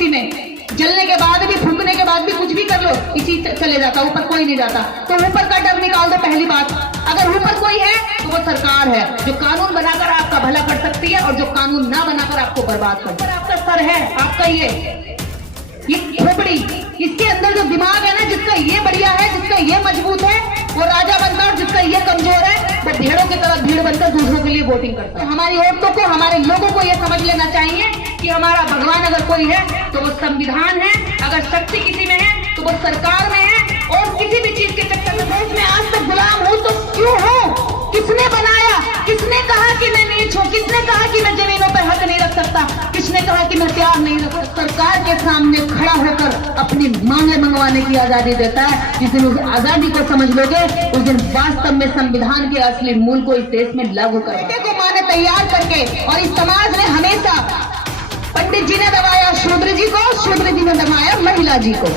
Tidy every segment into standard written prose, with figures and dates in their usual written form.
किसी ने, जलने के बाद भी, फूंकने के बाद भी कुछ भी कर लो, इसी चले जाता, ऊपर कोई नहीं जाता। तो ऊपर का डर निकाल दो। पहली बात, अगर ऊपर कोई है तो वो सरकार है, जो कानून बनाकर आपका भला कर सकती है और जो कानून ना बनाकर आपको बर्बाद कर सकती है। आपका सर है, आपका ये खोपड़ी, इसके अंदर जो दिमाग है ना, जिसका ये बढ़िया है, जिसका ये मजबूत है, वो राजा बनता है, और जिसका ये कमजोर है वो भेड़ों की तरह भीड़ बनकर दूसरों के लिए वोटिंग करता है। हमारी औरतों को, हमारे लोगों को ये समझ लेना चाहिए कि हमारा भगवान अगर कोई है तो वो संविधान है, अगर शक्ति किसी में है तो वो सरकार में है। और किसी भी चीज के चक्कर में देश में आज तक गुलाम हूं तो क्यों हूं? किसने बनाया? किसने कहा कि मैं नीच हूं? किसने कहा कि मैं जमीनों पर हक नहीं रख सकता? किसने कहा कि मैं प्यार नहीं रख सकता? सरकार के सामने खड़ा होकर अपनी मांगे मंगवाने की आजादी देता है। जिस दिन उस आजादी को समझ लोगे, उस दिन वास्तव में संविधान के असली मूल को इस देश में लागू करने को माने तैयार करके। और इस समाज ने हमेशा, पंडित जी ने दबाया शूद्र जी को, शूद्र जी ने दबाया महिला जी को।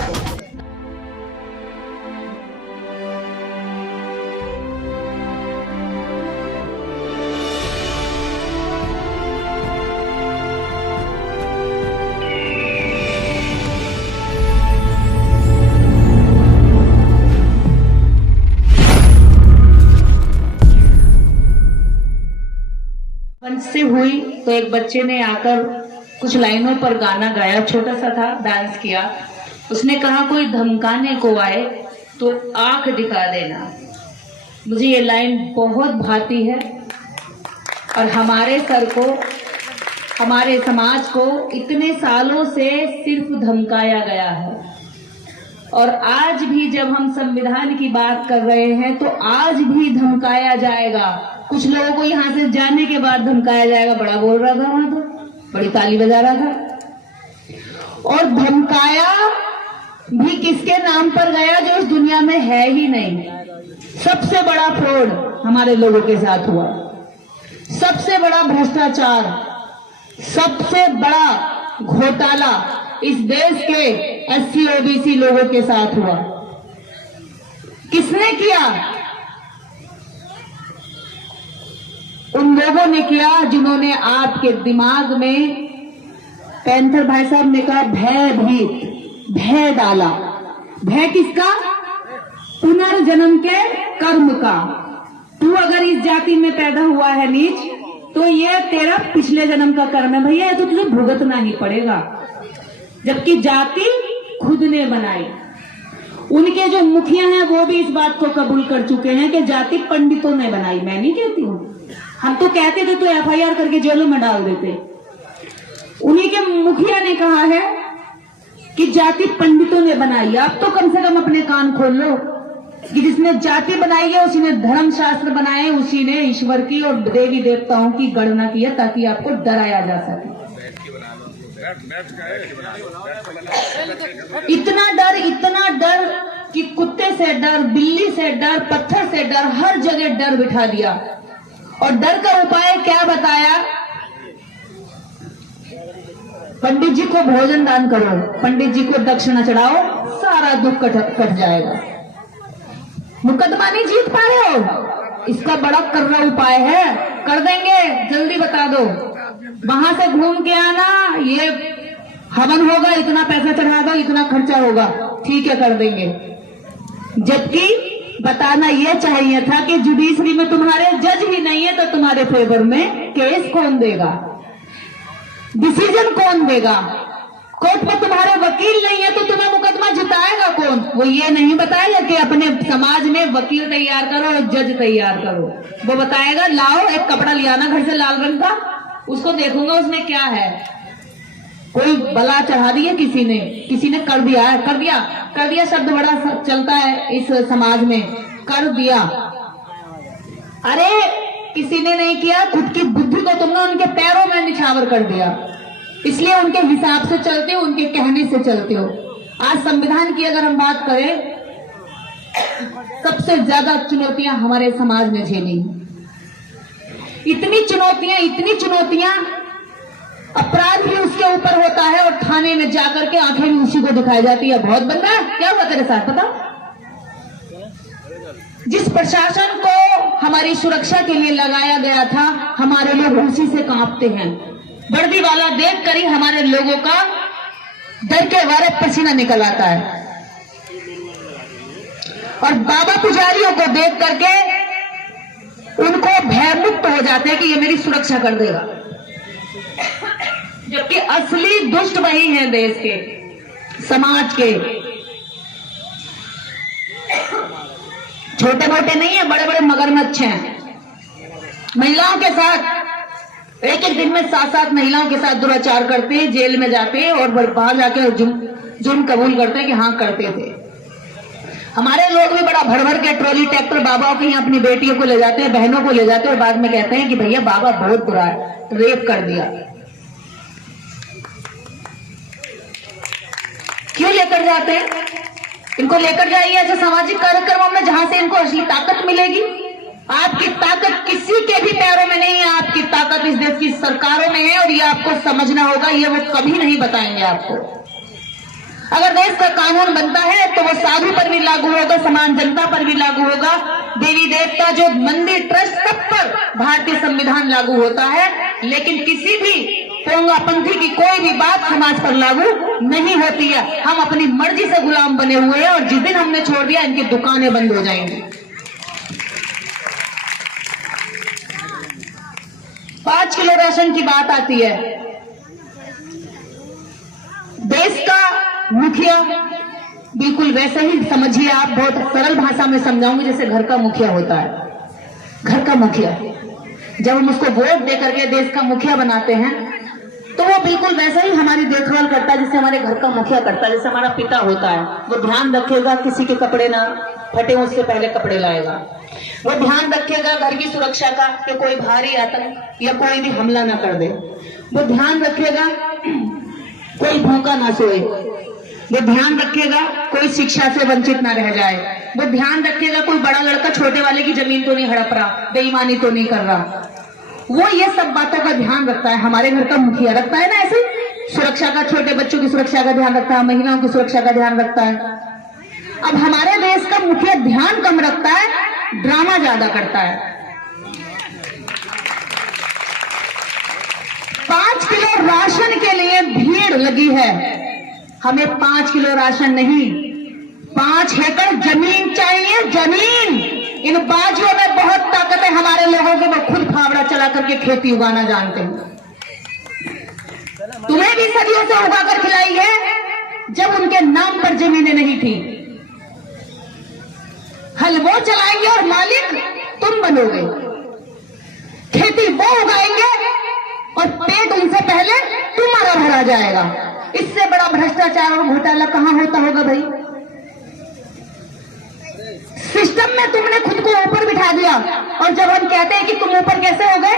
से हुई तो एक बच्चे ने आकर कुछ लाइनों पर गाना गाया, छोटा सा था, डांस किया। उसने कहा कोई धमकाने को आए तो आंख दिखा देना। मुझे ये लाइन बहुत भाती है और हमारे सर को, हमारे समाज को इतने सालों से सिर्फ धमकाया गया है। और आज भी जब हम संविधान की बात कर रहे हैं तो आज भी धमकाया जाएगा। कुछ लोगों को यहाँ से जाने के बाद धमकाया जाएगा। बड़ा बोल रहा था वहां, तो बड़ी ताली बजा रहा था। और धमकाया भी किसके नाम पर गया? जो इस दुनिया में है ही नहीं। सबसे बड़ा फ्रॉड हमारे लोगों के साथ हुआ, सबसे बड़ा भ्रष्टाचार, सबसे बड़ा घोटाला इस देश के SC OBC लोगों के साथ हुआ। किसने किया? उन लोगों ने किया जिन्होंने आपके दिमाग में, पैंथर भाई साहब ने कहा, भय डाला। भय किसका? पुनर्जन्म के कर्म का। तू अगर इस जाति में पैदा हुआ है नीच, तो ये तेरा पिछले जन्म का कर्म है भैया, तो तुझे भुगतना ही पड़ेगा। जबकि जाति खुद ने बनाई। उनके जो मुखिया हैं वो भी इस बात को कबूल कर चुके हैं कि जाति पंडितों ने बनाई। मैं नहीं कहती हूं, हम तो कहते थे तो FIR करके जेलों में डाल देते। उन्हीं के मुखिया ने कहा है कि जाति पंडितों ने बनाई। आप तो कम से कम अपने कान खोल लो कि जिसने जाति बनाई है उसी ने धर्मशास्त्र बनाए, उसी ने ईश्वर की और देवी देवताओं की गणना की है ताकि आपको डराया जा सके। इतना डर कि कुत्ते से डर, बिल्ली से डर, पत्थर से डर, हर जगह डर बिठा दिया। और डर का उपाय क्या बताया? पंडित जी को भोजन दान करो, पंडित जी को दक्षिणा चढ़ाओ, सारा दुख कट जाएगा। मुकदमा नहीं जीत पा रहे हो, इसका बड़ा कर्रा उपाय है, कर देंगे, जल्दी बता दो। वहां से घूम के आना, ये हवन होगा, इतना पैसा चढ़ा दो, इतना खर्चा होगा, ठीक है कर देंगे। जबकि बताना यह चाहिए था कि जुडिशरी में तुम्हारे जज ही नहीं है तो तुम्हारे फेवर में केस कौन देगा, डिसीजन कौन देगा? कोर्ट में तुम्हारे वकील नहीं है तो तुम्हें मुकदमा जिताएगा कौन? वो ये नहीं बताएगा कि अपने समाज में वकील तैयार करो और जज तैयार करो। वो बताएगा लाओ एक कपड़ा ले आना घर से लाल रंग का, उसको देखूंगा उसमें क्या है। कोई बला चढ़ा दी है किसी ने कर दिया है, कर दिया शब्द बड़ा चलता है इस समाज में, कर दिया। अरे किसी ने नहीं किया, खुद की बुद्धि को तुमने उनके पैरों में निछावर कर दिया, इसलिए उनके हिसाब से चलते हो, उनके कहने से चलते हो। आज संविधान की अगर हम बात करें, सबसे ज्यादा चुनौतियां हमारे समाज ने झेली। इतनी चुनौतियां, अपराध भी उसके ऊपर होता है और थाने में जाकर के आंखें भी उसी को दिखाई जाती है। बहुत बंदा क्या हुआ तेरे साथ पता? जिस प्रशासन को हमारी सुरक्षा के लिए लगाया गया था, हमारे लोग उसी से कांपते हैं। वर्दी वाला देख कर ही हमारे लोगों का डर के मारे पसीना निकल आता है। और बाबा पुजारियों को देख करके उनको भयमुक्त हो जाते हैं कि ये मेरी सुरक्षा कर देगा, जबकि असली दुष्ट वही हैं देश के, समाज के। छोटे मोटे नहीं है, बड़े बड़े मगरमच्छ हैं। महिलाओं के साथ एक एक दिन में 7-7 महिलाओं के साथ दुराचार करते हैं, जेल में जाते हैं और बाहर जाके जुर्म कबूल करते हैं कि हाँ करते थे। हमारे लोग भी बड़ा भर भर के ट्रॉली ट्रैक्टर बाबाओं के यहाँ अपनी बेटियों को ले जाते हैं, बहनों को ले जाते हैं और बाद में कहते हैं कि भैया बाबा बहुत बुरा है, रेप कर दिया। क्यों लेकर जाते हैं? इनको लेकर जाइए ऐसे सामाजिक कार्यक्रमों में जहां से इनको असली ताकत मिलेगी। आपकी ताकत किसी के भी पैरों में नहीं है, आपकी ताकत इस देश की सरकारों में है और ये आपको समझना होगा। ये वो कभी नहीं बताएंगे आपको। अगर देश का कानून बनता है तो वो साधु पर भी लागू होगा, समान जनता पर भी लागू होगा, देवी देवता जो मंदिर ट्रस्ट सब पर भारतीय संविधान लागू होता है। लेकिन किसी भी पोंगापंथी की कोई भी बात समाज पर लागू नहीं होती है। हम अपनी मर्जी से गुलाम बने हुए हैं और जिस दिन हमने छोड़ दिया इनकी दुकानें बंद हो जाएंगी। 5 किलो राशन की बात आती है। देश का मुखिया बिल्कुल वैसे ही समझिए आप, बहुत सरल भाषा में समझाऊंगी जैसे घर का मुखिया होता है। घर का मुखिया जब हम उसको वोट दे करके देश का मुखिया बनाते हैं तो वो बिल्कुल वैसे ही हमारी देखभाल करता है जैसे हमारे घर का मुखिया करता है, जैसे हमारा पिता होता है। वो ध्यान रखेगा किसी के कपड़े ना फटे, उससे पहले कपड़े लाएगा। वो ध्यान रखेगा घर की सुरक्षा का कि कोई भारी आतंक या कोई भी हमला ना कर दे। वो ध्यान रखेगा कोई भूखा ना सोए। वो ध्यान रखेगा कोई शिक्षा से वंचित ना रह जाए। वो ध्यान रखेगा कोई बड़ा लड़का छोटे वाले की जमीन तो नहीं हड़प रहा, बेईमानी तो नहीं कर रहा। वो ये सब बातों का ध्यान रखता है। हमारे घर का मुखिया रखता है ना ऐसे सुरक्षा का, छोटे बच्चों की सुरक्षा का ध्यान रखता है, महिलाओं की सुरक्षा का ध्यान रखता है। अब हमारे देश का मुखिया ध्यान कम रखता है, ड्रामा ज्यादा करता है। 5 किलो राशन के लिए भीड़ लगी है। हमें 5 किलो राशन नहीं, 5 एकड़ जमीन चाहिए, जमीन। इन बाजियों में बहुत ताकत है हमारे लोगों के, वो खुद फावड़ा चला करके खेती उगाना जानते हैं। तुम्हें भी सदियों से उगाकर खिलाई है जब उनके नाम पर जमीनें नहीं थी। हल वो चलाएंगे और मालिक तुम बनोगे। खेती वो उगाएंगे और पेट उनसे पहले तुम्हारा भरा जाएगा। इससे बड़ा भ्रष्टाचार और घोटाला कहां होता होगा भाई? सिस्टम में तुमने खुद को ऊपर बिठा दिया। और जब हम कहते हैं कि तुम ऊपर कैसे हो गए,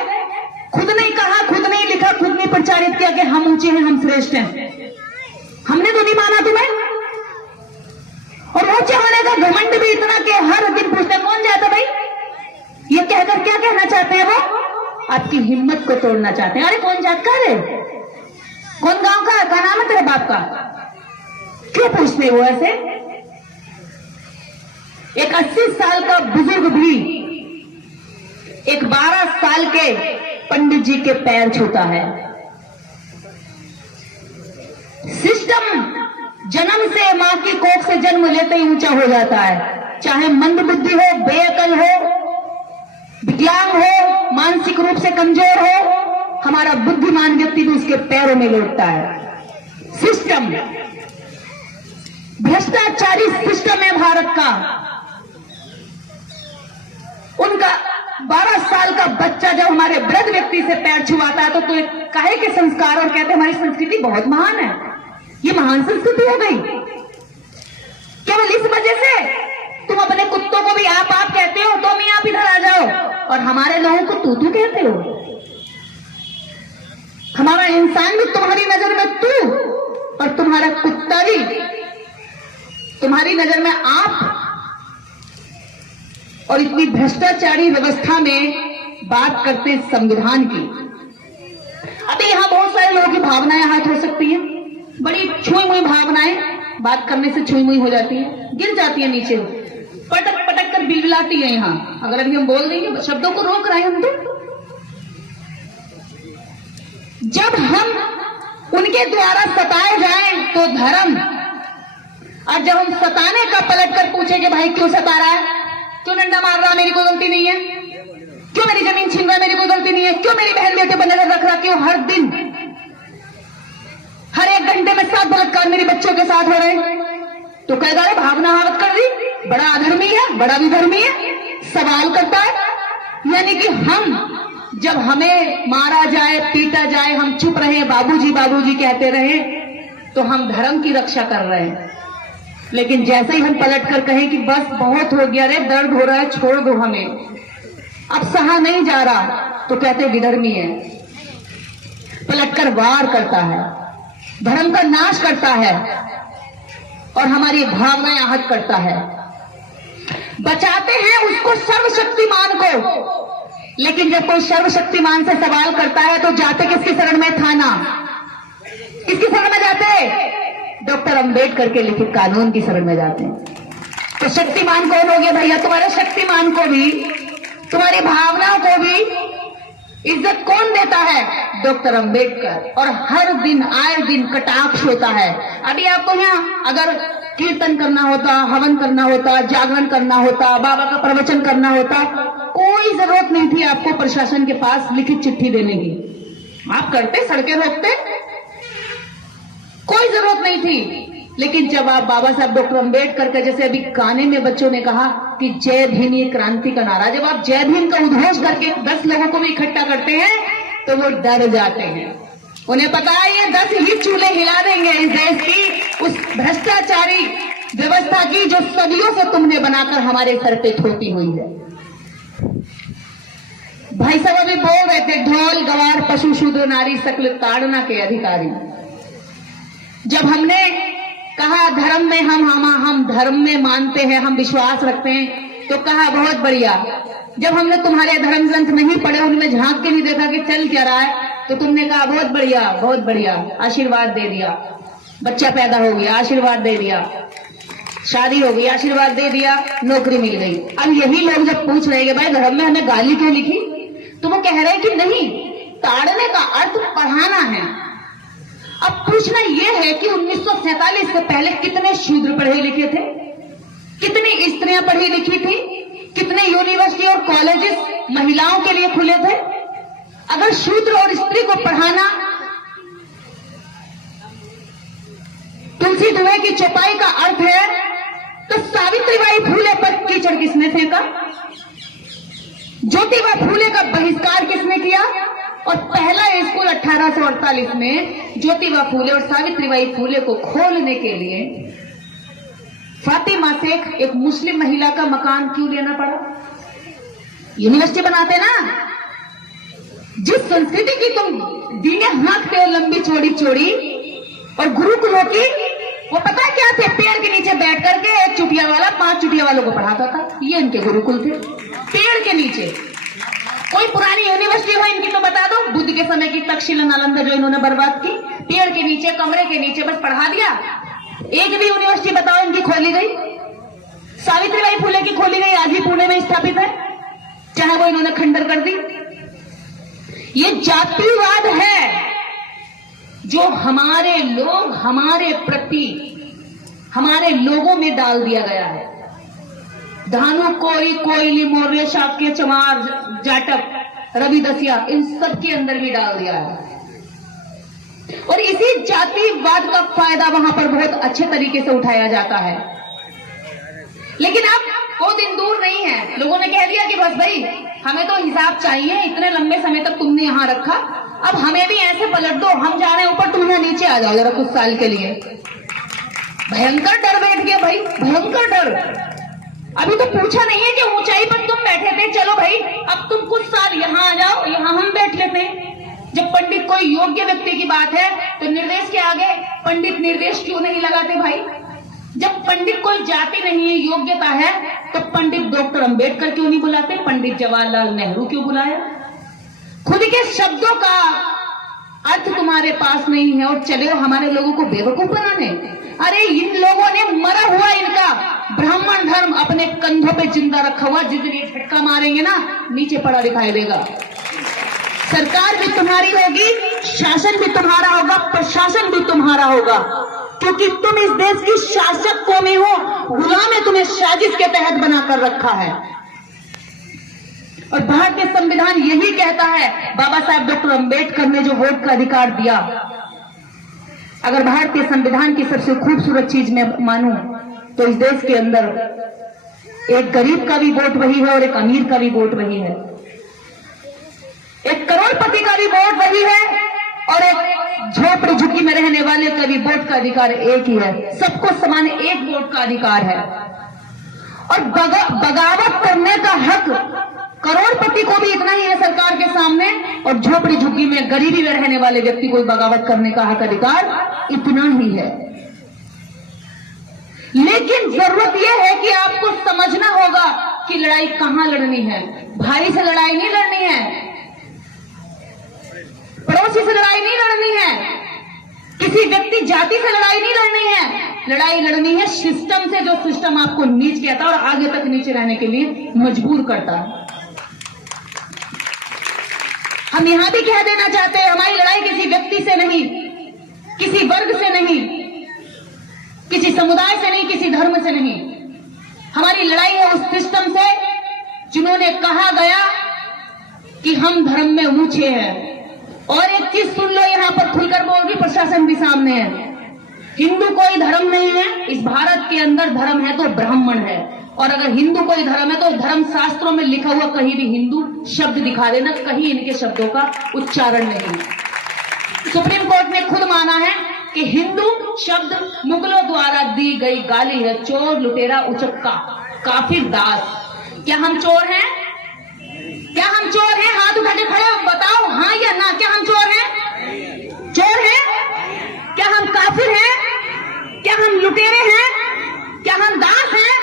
खुद नहीं कहा, खुद नहीं लिखा, खुद नहीं प्रचारित किया कि हम ऊंचे हैं, हम श्रेष्ठ हैं। हमने तो नहीं माना तुम्हें। और ऊंचे होने का घमंड भी इतना कि हर दिन पूछते कौन जाता भाई, ये कहकर क्या कहना चाहते हैं? वो आपकी हिम्मत को तोड़ना चाहते हैं। अरे कौन जात का रे, कौन गांव का, क्या नाम है तेरे बाप का? क्यों पूछते हो ऐसे? एक 80 साल का बुजुर्ग भी एक 12 साल के पंडित जी के पैर छूता है। सिस्टम जन्म से मां की कोख से जन्म लेते ही ऊंचा हो जाता है। चाहे मंद बुद्धि हो, बेअकल हो, विकलांग हो, मानसिक रूप से कमजोर हो, हमारा बुद्धिमान व्यक्ति भी उसके पैरों में लौटता है। सिस्टम भ्रष्टाचारी सिस्टम है भारत का। उनका 12 साल का बच्चा जब हमारे वृद्ध व्यक्ति से पैर छुआता है तो काहे के संस्कार और कहते हमारी संस्कृति बहुत महान है। ये महान संस्कृति हो गई केवल इस वजह से तुम अपने कुत्तों को भी आप कहते हो, तो भी आप इधर आ जाओ, और हमारे लोगों को तू कहते हो। हमारा इंसान भी तुम्हारी नजर में तू और तुम्हारा कुत्ता भी तुम्हारी नजर में आप। और इतनी भ्रष्टाचारी व्यवस्था में बात करते हैं संविधान की। अभी यहां बहुत सारे लोगों की भावनाएं हाथ हो सकती हैं, बड़ी छुई मुई भावनाएं, बात करने से छुई मुई हो जाती है, गिर जाती है नीचे, पटक पटक कर बिलबिलाती है। यहां अगर अभी हम बोल देंगे, शब्दों को रोक रहे हैं हम, तो जब हम उनके द्वारा सताए जाएं तो वो धर्म। और जब हम सताने का पलट कर पूछे कि भाई क्यों सता रहा है, क्यों डंडा मार रहा है, मेरी कोई गलती नहीं है, क्यों मेरी जमीन छीन रहा है, मेरी कोई गलती नहीं है, क्यों मेरी बहन बेटे पर नजर रख रहा, क्यों हर दिन हर 1 घंटे में 7 बलात्कार मेरे बच्चों के साथ हो रहे हैं, तो कहेगा अरे भावना हावत कर दी, बड़ा अधर्मी है, बड़ा विधर्मी है, सवाल करता है। यानी कि हम जब हमें मारा जाए, पीटा जाए, हम चुप रहे, बाबूजी बाबूजी कहते रहे, तो हम धर्म की रक्षा कर रहे हैं। लेकिन जैसे ही हम पलट कर कहें कि बस बहुत हो गया रे, दर्द हो रहा है, छोड़ दो हमें, अब सहा नहीं जा रहा, तो कहते विधर्मी है। पलटकर वार करता है, धर्म का नाश करता है और हमारी भावनाएं आहत करता है। बचाते हैं उसको सर्वशक्तिमान को, लेकिन जब कोई सर्वशक्तिमान से सवाल करता है तो जाते किसकी शरण में? थाना। किसकी शरण में जाते? डॉक्टर अंबेडकर के लिखित कानून की शरण में जाते हैं। तो शक्तिमान कौन हो गया भैया? तुम्हारे शक्तिमान को भी, तुम्हारी भावनाओं को भी इज्जत कौन देता है? डॉक्टर अंबेडकर। और हर दिन आए दिन कटाक्ष होता है। अभी आपको यहाँ अगर कीर्तन करना होता, हवन करना होता, जागरण करना होता, बाबा का प्रवचन करना होता, कोई जरूरत नहीं थी आपको प्रशासन के पास लिखित चिट्ठी देने की। आप करते, सड़कें रोकते, कोई जरूरत नहीं थी। लेकिन जब आप बाबा साहब डॉक्टर अंबेडकर का, जैसे अभी गाने में बच्चों ने कहा कि जय भीम ये क्रांति का नारा, जब आप जय भीम का उद्घोष करके 10 लोगों को भी इकट्ठा करते हैं तो वो डर जाते हैं। उन्हें पता है ये 10 ही चूल्हे हिला देंगे इस देश की उस भ्रष्टाचारी व्यवस्था की जो सदियों से तुमने बनाकर हमारे सर पे थोपी हुई है। भाई साहब अभी बोल रहे थे, ढोल गवार पशु शूद्र नारी सकल ताड़ना के अधिकारी। जब हमने कहा धर्म में हम धर्म में मानते हैं, हम विश्वास रखते हैं, तो कहा बहुत बढ़िया। जब हमने तुम्हारे धर्म ग्रंथ नहीं पढ़े, उनमें झांक के नहीं देखा कि चल क्या रहा है, तो तुमने कहा बहुत बढ़िया, बहुत बढ़िया, आशीर्वाद दे दिया, बच्चा पैदा हो गया, आशीर्वाद दे दिया, शादी हो गई, आशीर्वाद दे दिया, नौकरी मिल गई। अब यही लोग जब पूछ रहे हैं भाई धर्म में हमें गाली क्यों लिखी, तो वो कह रहे हैं कि नहीं, ताड़ने का अर्थ पढ़ाना है। अब पूछना यह है कि 1947 से पहले कितने शूद्र पढ़े लिखे थे, कितनी स्त्रियां पढ़ी लिखी थी, कितने यूनिवर्सिटी और कॉलेजेस महिलाओं के लिए खुले थे। अगर शूद्र और स्त्री को पढ़ाना तुलसी धुएं की चौपाई का अर्थ है, तो सावित्रीबाई फूले पर कीचड़ किसने फेंका? ज्योतिबा फूले का बहिष्कार किसने किया? और पहला स्कूल 1848 में ज्योतिबा फूले और सावित्रीबाई फूले को खोलने के लिए फातिमा शेख, एक मुस्लिम महिला का मकान क्यों लेना पड़ा? यूनिवर्सिटी बनाते ना। जिस संस्कृति की तुम दीने हाँकते हो, लंबी चौड़ी चौड़ी, और गुरुकुलों की, वो पता है क्या थे? पेड़ के नीचे बैठ करके एक चुटिया वाला 5 चुटिया वालों को पढ़ाता था। ये इनके गुरुकुल थे, पेड़ के नीचे। कोई पुरानी यूनिवर्सिटी हो इनकी तो बता दो, बुद्ध के समय की तक्षशिला नालंदा जो इन्होंने बर्बाद की, पेड़ के नीचे, कमरे के नीचे बस पढ़ा दिया। एक भी यूनिवर्सिटी बताओ इनकी खोली गई? सावित्रीबाई फूले की खोली गई, आज भी पुणे में स्थापित है, चाहे वो इन्होंने खंडर कर दी। ये जातिवाद है जो हमारे लोग, हमारे प्रति, हमारे लोगों में डाल दिया गया है। धानु, कोई, कोयली, मौर्य, शाक्य, चमार, जाटक, रविदसिया, इन सब के अंदर भी डाल दिया है। और इसी जातिवाद का फायदा वहां पर बहुत अच्छे तरीके से उठाया जाता है। लेकिन अब वो दिन दूर नहीं है, लोगों ने कह दिया कि बस भाई हमें तो हिसाब चाहिए, इतने लंबे समय तक तुमने यहां रखा, अब हमें भी ऐसे पलट दो, हम जा रहे हैं ऊपर, तुम यहाँ नीचे आ जाओ जरा कुछ साल के लिए। भयंकर डर बैठ गया भाई, भयंकर डर। अभी तो पूछा नहीं है कि ऊंचाई पर तुम बैठे थे, चलो भाई अब तुम कुछ साल यहाँ आ जाओ, यहाँ हम बैठ लेते हैं। जब पंडित कोई योग्य व्यक्ति की बात है तो निर्देश के आगे पंडित निर्देश क्यों नहीं लगाते भाई? जब पंडित कोई जाति नहीं है, योग्यता है, तो पंडित डॉक्टर अंबेडकर क्यों नहीं बुलाते? पंडित जवाहरलाल नेहरू क्यों बुलाया? खुद के शब्दों का अर्थ तुम्हारे पास नहीं है और चले हो हमारे लोगों को बेवकूफ बनाने। अरे इन लोगों ने मरा हुआ इनका ब्राह्मण धर्म अपने कंधों पे जिंदा रखा हुआ, जिस दिन ये झटका मारेंगे ना नीचे पड़ा दिखाई देगा। सरकार भी तुम्हारी होगी, शासन भी तुम्हारा होगा, प्रशासन भी तुम्हारा होगा। क्योंकि तुम इस देश की शासक कौमें हो, गुलाम है, तुम्हें साजिश के तहत बनाकर रखा है। और भारतीय संविधान यही कहता है, बाबा साहब डॉक्टर अंबेडकर ने जो वोट का अधिकार दिया, अगर भारतीय संविधान की सबसे खूबसूरत चीज मैं मानूं तो इस देश के अंदर एक गरीब का भी वोट वही है और एक अमीर का भी वोट वही है, एक करोड़पति का भी वोट वही है और एक झोपड़ी झुग्गी में रहने वाले का भी वोट का अधिकार एक ही है। सबको समान एक वोट का अधिकार है। और बगावत करने का हक करोड़पति को भी इतना ही है सरकार के सामने, और झोपड़ी झुग्गी में गरीबी में रहने वाले व्यक्ति को बगावत करने का हक अधिकार इतना ही है। लेकिन जरूरत यह है कि आपको समझना होगा कि लड़ाई कहां लड़नी है। भाई से लड़ाई नहीं लड़नी है, पड़ोसी से लड़ाई नहीं लड़नी है, किसी व्यक्ति जाति से लड़ाई नहीं लड़नी है। लड़ाई लड़नी है सिस्टम से, जो सिस्टम आपको नीच कहता है और आगे तक नीचे रहने के लिए मजबूर करता है। हम यहां भी कह देना चाहते हैं, हमारी लड़ाई किसी व्यक्ति से नहीं, किसी वर्ग से नहीं, किसी समुदाय से नहीं, किसी धर्म से नहीं। हमारी लड़ाई है उस सिस्टम से जिन्होंने कहा गया कि हम धर्म में ऊंचे हैं। और एक चीज सुन लो, यहां पर खुलकर बोल रही, प्रशासन भी सामने है, हिंदू कोई धर्म नहीं है। इस भारत के अंदर धर्म है तो ब्राह्मण है, और अगर हिंदू कोई धर्म है तो धर्म शास्त्रों में लिखा हुआ कहीं भी हिंदू शब्द दिखा देना, कहीं इनके शब्दों का उच्चारण नहीं। सुप्रीम कोर्ट ने खुद माना है कि हिंदू शब्द मुगलों द्वारा दी गई गाली है। चोर, लुटेरा, उचक्का, काफिर, दास। क्या हम चोर हैं? क्या हम चोर हैं? हाथ उठा के खड़े हो, बताओ हाँ या ना। क्या हम चोर हैं? चोर हैं? क्या हम काफिर हैं? क्या हम लुटेरे हैं? क्या हम दास हैं?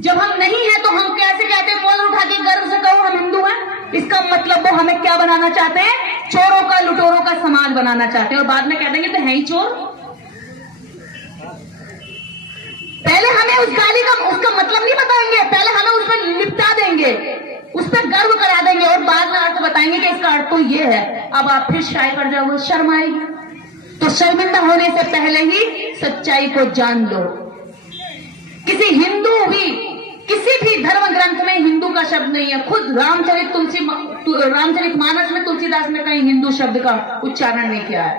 जब हम नहीं है तो हम कैसे कहते हैं, कॉलर उठा के गर्व से कहो हम हिंदू हैं? इसका मतलब वो हमें क्या बनाना चाहते हैं? चोरों का, लुटेरों का समाज बनाना चाहते हैं, और बाद में कह देंगे तो है ही चोर। पहले हमें उस गाली का उसका मतलब नहीं बताएंगे, पहले हमें उस पर निपटा देंगे, उस पर गर्व करा देंगे, और बाद में अर्थ बताएंगे कि इसका अर्थ तो ये है। अब आप फिर शाय कर जाओगे, शर्म आएगी। तो शर्मिंदा होने से पहले ही सच्चाई को जान लो। किसी हिंदू भी, किसी भी धर्म ग्रंथ में हिंदू का शब्द नहीं है। खुद रामचरित मानस में तुलसीदास ने कहीं हिंदू शब्द का उच्चारण नहीं किया है।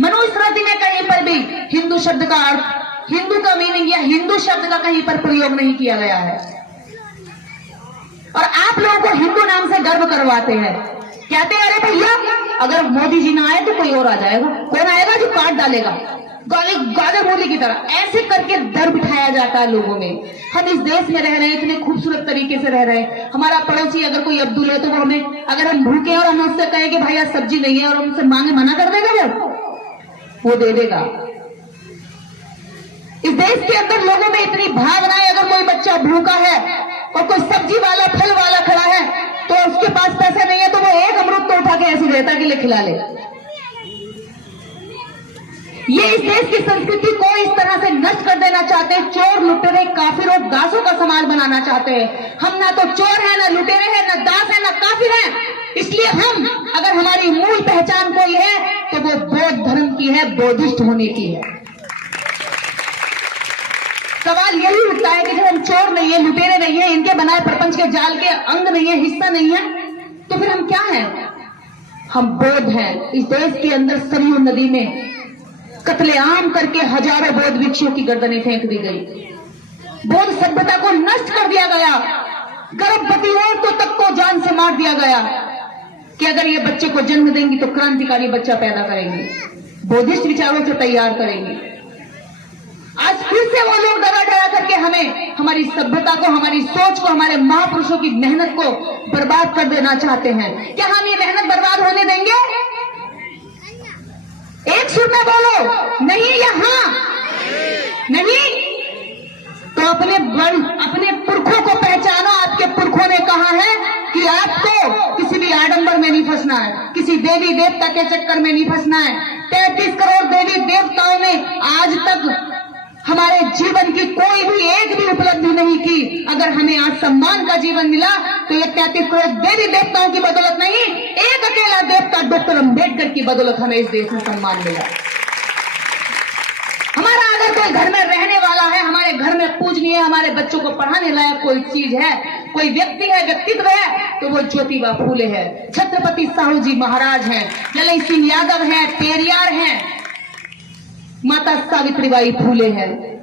मनुस्मृति में कहीं पर भी हिंदू शब्द का अर्थ, हिंदू का मीनिंग या हिंदू शब्द का कहीं पर प्रयोग नहीं किया गया है। और आप लोगों को हिंदू नाम से गर्व करवाते हैं, कहते हैं अरे भैया अगर मोदी जी ना आए तो कोई और आ जाएगा, कौन आएगा जो काट डालेगा, गाजर मूली की तरह ऐसे करके डर बिठाया जाता है लोगों में। हम इस देश में रह रहे हैं, इतने खूबसूरत तरीके से रह रहे हैं। हमारा पड़ोसी अगर कोई अब्दुल है तो वो हमें, अगर हम भूखे हैं और हम उससे कहें कि भाई आज सब्जी नहीं है और हमसे मांगे, मना कर देगा, जब वो दे देगा। इस देश के अंदर लोगों में इतनी भावना है, अगर कोई बच्चा भूखा है और कोई सब्जी वाला, फल वाला खड़ा है तो उसके पास पैसा नहीं है तो वो एक अमरूद तो उठा के ऐसे देता कि ले खिला ले। ये इस देश की संस्कृति को इस तरह से नष्ट कर देना चाहते हैं। चोर, लुटेरे, काफिर और दासों का समाज बनाना चाहते हैं। हम ना तो चोर हैं, ना लुटेरे हैं, ना दास हैं, ना काफिर हैं। इसलिए हम, अगर हमारी मूल पहचान कोई है तो वो बौद्ध धर्म की है, बौद्धिस्ट होने की है। सवाल यही उठता है कि जब हम चोर नहीं है, लुटेरे नहीं है, इनके बनाए प्रपंच के जाल के अंग नहीं है, हिस्सा नहीं है, तो फिर हम क्या हैं? हम बौद्ध हैं। इस देश के अंदर सरयू नदी में कत्लेआम करके हजारों बौद्ध भिक्षुओं की गर्दनें फेंक दी गई। बौद्ध सभ्यता को नष्ट कर दिया गया। गर्भवती औरतों तक को जान से मार दिया गया कि अगर ये बच्चे को जन्म देंगी तो क्रांतिकारी बच्चा पैदा करेंगे, बौद्धिस्ट विचारों से तैयार करेंगे। आज फिर से वो लोग डरा डरा करके हमें, हमारी सभ्यता को, हमारी सोच को, हमारे महापुरुषों की मेहनत को बर्बाद कर देना चाहते हैं। क्या हम ये मेहनत बर्बाद होने देंगे? एक सुर में बोलो, नहीं या हाँ? नहीं तो अपने पुरखों को पहचानो। आपके पुरखों ने कहा है कि आपको किसी भी आडंबर में नहीं फंसना है, किसी देवी देवता के चक्कर में नहीं फंसना है। 33 करोड़ देवी देवताओं ने आज तक हमारे जीवन की कोई भी एक भी उपलब्धि नहीं की। अगर हमें आज सम्मान का जीवन मिला तो ये 33 करोड़ देवी देवताओं की बदौलत नहीं, एक अकेला देवता डॉक्टर अंबेडकर की बदौलत हमें इस देश में सम्मान मिला। कोई घर में रहने वाला है, हमारे घर में पूजनीय, हमारे बच्चों को पढ़ाने लायक कोई चीज है, कोई व्यक्ति है, व्यक्तित्व है, तो वो ज्योतिबा फूले है। छत्रपति साहू जी महाराज हैं, ललन सिंह यादव हैं, पेरियार हैं, माता सावित्रीबाई फूले हैं।